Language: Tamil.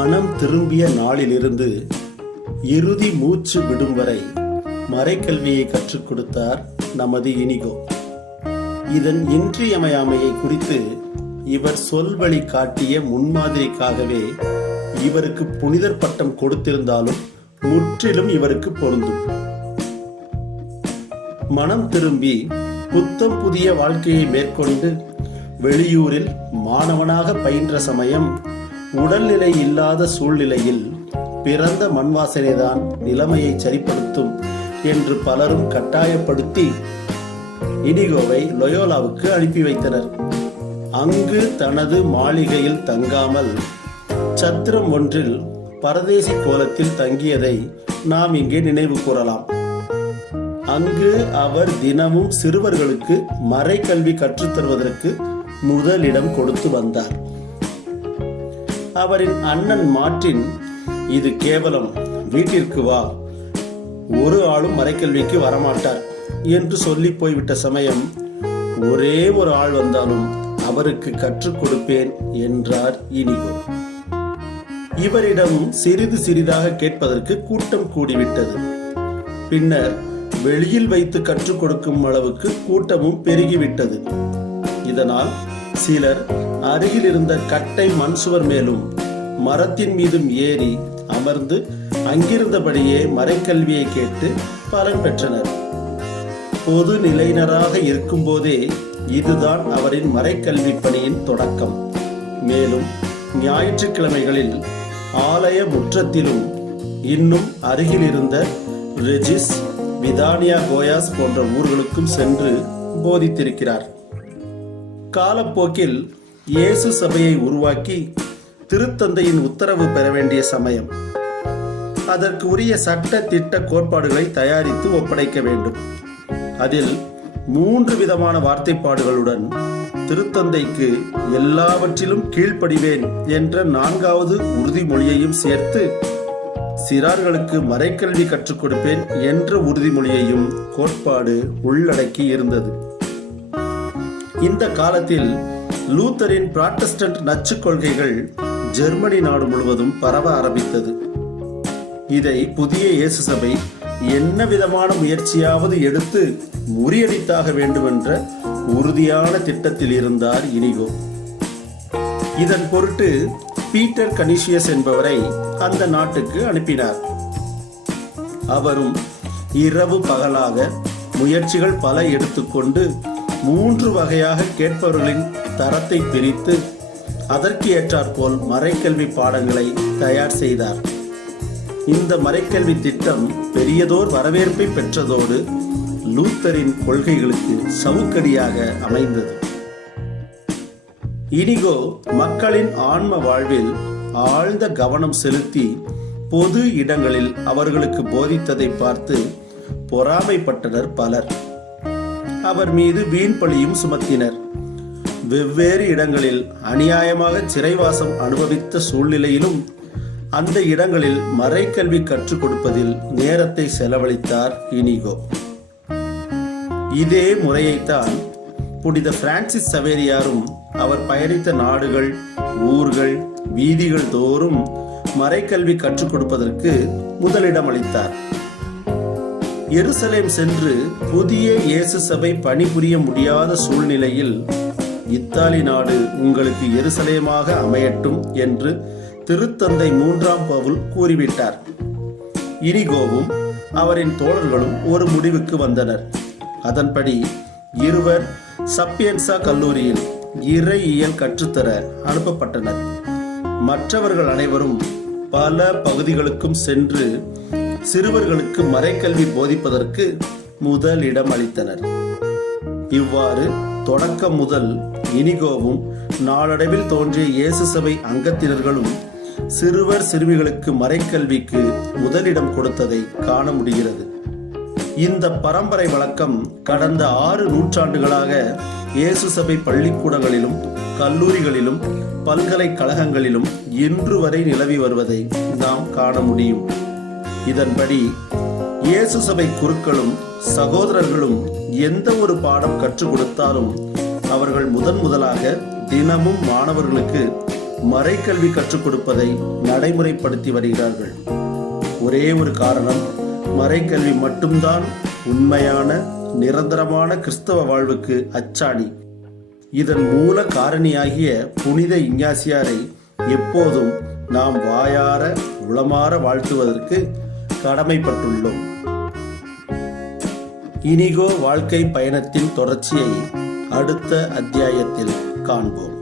மனம் திரும்பிய நாளிலிருந்து இறுதி மூச்சு விடும் வரை மறைக்கல்வியை கற்றுக் கொடுத்தார் நமது இனிகோ. இதன் இன்றியமையாமையை குறித்து இவர் சொல்வழி காட்டிய முன்மாதிரிக்காகவே இவருக்கு புனிதர் பட்டம் கொடுத்திருந்தாலும் முற்றிலும் இவருக்கு பொருந்தும். மனம் திரும்பி புத்தம் புதிய வாழ்க்கையை மேற்கொண்டு வெளியூரில் மாணவனாக பயின்ற சமயம் உடல்நிலை இல்லாத சூழ்நிலையில் பிறந்த மண்வாசனைதான் நிலைமையை சரிப்படுத்தும் என்று பலரும் கட்டாயப்படுத்தி இடிகோவை லொயோலாவுக்கு அனுப்பி வைத்தனர். அங்கு தனது மாளிகையில் தங்காமல் சத்திரம் ஒன்றில் பரதேசி கோலத்தில் தங்கியதை நாம் இங்கே நினைவு கூறலாம். அங்கு அவர் தினமும் சிறுவர்களுக்கு மறைக்கல்வி கற்றுத்தருவதற்கு முதலிடம் கொடுத்து வந்தார். அவரின் அண்ணன் மார்ட்டின் இது கேவலம். வீட்டிற்கு வா. ஒரு ஆளும் மறைக்கல்விக்கு வரமாட்டார் என்று சொல்லி போய்விட்ட சமயம் ஒரே ஒரு ஆள் வந்தாலும் அவருக்கு கற்றுக் கொடுப்பேன் என்றார் இனிகோ. இவரிடம் சிறிது சிறிதாக கேட்பதற்கு கூட்டம் கூடிவிட்டது. பின்னர் வெளியில் வைத்து கற்றுக் கொடுக்கும் அளவுக்கு கூட்டமும் பெருகிவிட்டது. இதனால் சிலர் அருகில் இருந்த கட்டை மண் சுவர் மேலும் மரத்தின் மீதும் ஏறி அமர்ந்து அங்கிருந்தபடியே மறைக்கல்வியை கேட்டு பலன் பெற்றனர். பொது நிலையினராக இருக்கும்போதே இதுதான் அவரின் மறைக்கல்வி பணியின் தொடக்கம். மேலும் ஞாயிற்றுக்கிழமைகளில் ஆலய முற்றத்திலும் இன்னும் அருகில் இருந்த ரெஜிஸ் விதானியா கோயாஸ் போன்ற ஊர்களுக்கும் சென்று போதித்திருக்கிறார். காலப்போக்கில் இயேசு சபையை உருவாக்கி திருத்தந்தையின் உத்தரவு பெற வேண்டிய சமயம். அதற்கு உரிய சட்ட திட்ட கோட்பாடுகளை தயாரித்து ஒப்படைக்க வேண்டும். அதில் மூன்று விதமான வார்த்தைப்பாடுகளுடன் திருத்தந்தைக்கு எல்லாவற்றிலும் கீழ்ப்படிவேன் என்ற நான்காவது உறுதிமொழியையும் சேர்த்து சிறார்களுக்கு மறைக்கல்வி கற்றுக் கொடுப்பேன் என்ற உறுதிமொழியையும் கோட்பாடு உள்ளடக்கி இருந்தது. இந்த காலத்தில் லூத்தரின் பிராட்டஸ்டன்ட் நச்சு கொள்கைகள் ஜெர்மனி நாடு முழுவதும் பரவ ஆரம்பித்தது. இதை புதிய இயேசு சபை என்ன விதமான முயற்சியாவது எடுத்து முறியடித்தாக வேண்டுமென்ற உறுதியான திட்டத்தில் இருந்தார் இனிகோ. இதன் பொருட்டு பீட்டர் கனிஷியஸ் என்பவரை அந்த நாட்டுக்கு அனுப்பினார். அவரும் இரவு பகலாக முயற்சிகள் பல எடுத்துக்கொண்டு மூன்று வகையாக கேட்பவர்களின் தரத்தை பிரித்து அதற்கு ஏற்றாற்போல் மறைக்கல்வி பாடங்களை தயார் செய்தார். இந்த மறைக்கல்வி திட்டம் பெரியதோர் வரவேற்பை பெற்றதோடு லூத்தரின் கொள்கைகளுக்கு சவுக்கடியாக அமைந்தது. இனிகோ மக்களின் ஆன்ம வாழ்வில் ஆழ்ந்த கவனம் செலுத்தி பொது இடங்களில் அவர்களுக்கு போதித்ததை பார்த்து பொறாமைப்பட்டனர் பலர். அவர் மீது வீண் பழியும் சுமத்தினர். வெவ்வேறு இடங்களில் அநியாயமாக சிறைவாசம் அனுபவித்த சூழ்நிலையிலும் அந்த இடங்களில் மறைக்கல்வி கற்றுக் கொடுப்பதில் நேரத்தை செலவழித்தார் இனிகோ. இதே முறையைத்தான் புனித பிரான்சிஸ் சவேரியாரும் அவர் பயணித்த நாடுகள் ஊர்கள் வீதிகள் தோறும் மறைக்கல்வி கற்றுக் கொடுப்பதற்கு முதலிடம் அளித்தார் எருசலேம் சென்று புதிய இயேசு சபை பணிபுரிய முடியாத சூழ்நிலையில் இத்தாலி நாடு உங்களுக்கு எருசலேமாக அமையட்டும் என்று திருத்தந்தை மூன்றாம் பவுல் கூறிவிட்டார். இனிகோவும் அவரின் தோழர்களும் ஒரு முடிவுக்கு வந்தனர். அதன்படி இருவர் சப்பியன்சா கல்லூரியில் இறையியல் கற்றுத்தர அனுப்பப்பட்டனர். மற்றவர்கள் அனைவரும் பல பகுதிகளுக்கும் சென்று சிறுவர்களுக்கு மறைக்கல்வி போதிப்பதற்கு முதலிடம் அளித்தனர். இவ்வாறு தொடக்கம் முதல் இனிகோவும் நாளடைவில் தோன்றிய இயேசு சபை அங்கத்தினர்களும் சிறுவர் சிறுமிகளுக்கு மறைக்கல்விக்கு முதலிடம் கொடுத்ததை காண முடிகிறது. இந்த பரம்பரை வழக்கம் கடந்த ஆறு நூற்றாண்டுகளாக இயேசு சபை பள்ளிக்கூடங்களிலும் கல்லூரிகளிலும் பல்கலைக்கழகங்களிலும் இன்று வரை நிலவி வருவதை நாம் காண முடியும். இதன்படி இயேசு சபை குருக்களும் சகோதரர்களும் எந்த ஒரு பாடம் கற்றுக் கொடுத்தாலும் அவர்கள் முதன் முதலாக தினமும் மாணவர்களுக்கு மறைக்கல்வி கற்றுக் கொடுப்பதை நடைமுறைப்படுத்தி வருகிறார்கள். ஒரே ஒரு காரணம் மறைக்கல்வி மட்டும்தான் உண்மையான நிரந்தரமான கிறிஸ்தவ வாழ்வுக்கு அச்சாணி. இதன் மூல காரணியாகிய புனித இஞ்ஞாசியாரை எப்போதும் நாம் வாயார உளமாற வாழ்த்துவதற்கு கடமைப்பட்டுள்ளோம். இனிகோ வாழ்க்கை பயணத்தின் தொடர்ச்சியை அடுத்த அத்தியாயத்தில் காண்போம்.